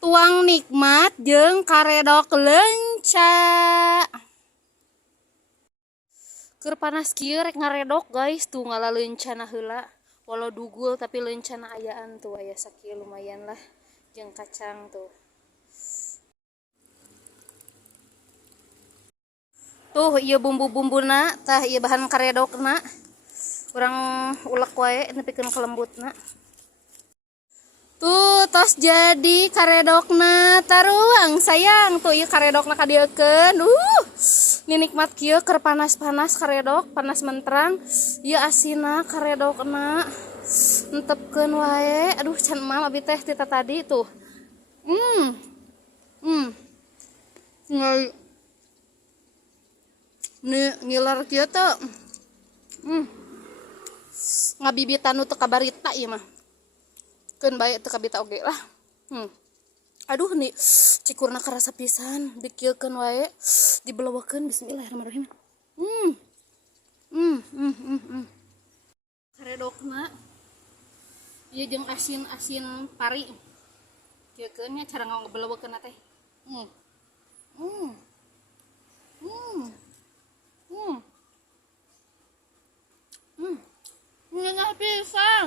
Tuang nikmat jeung karedok leunca. Keur panas kieu rek ngaredok guys, tuh ngala leuncana heula. Walau dugul tapi leuncana ayaan tuh aya sakieu lumayan lah. Jeung kacang tuh. Tuh ieu bumbu-bumbuna, tah ieu bahan karedokna. Urang ulek wae nepikeun kalembutna. Tuh tos jadi karedokna taruang sayang tuh ieu karedokna kadiekeun. Ini nikmat kieu keur panas-panas karedok, panas menterang. Ieu asina karedokna. Entepkeun wae. Aduh can mam abi teh tita tadi tuh. Ngiler kieu teh. Ngabibitan nu teu kabarita ieu mah. Keun bae teu kabita oge lah. Aduh nih cikurna karasa pisan, dikieukeun wae, dibeleuwekeun bismillahirrahmanirrahim. Karedokna ieu jeung asin pari. Kieukeun nya cara ngabeleuwekeun teh. Ngeunah pisan.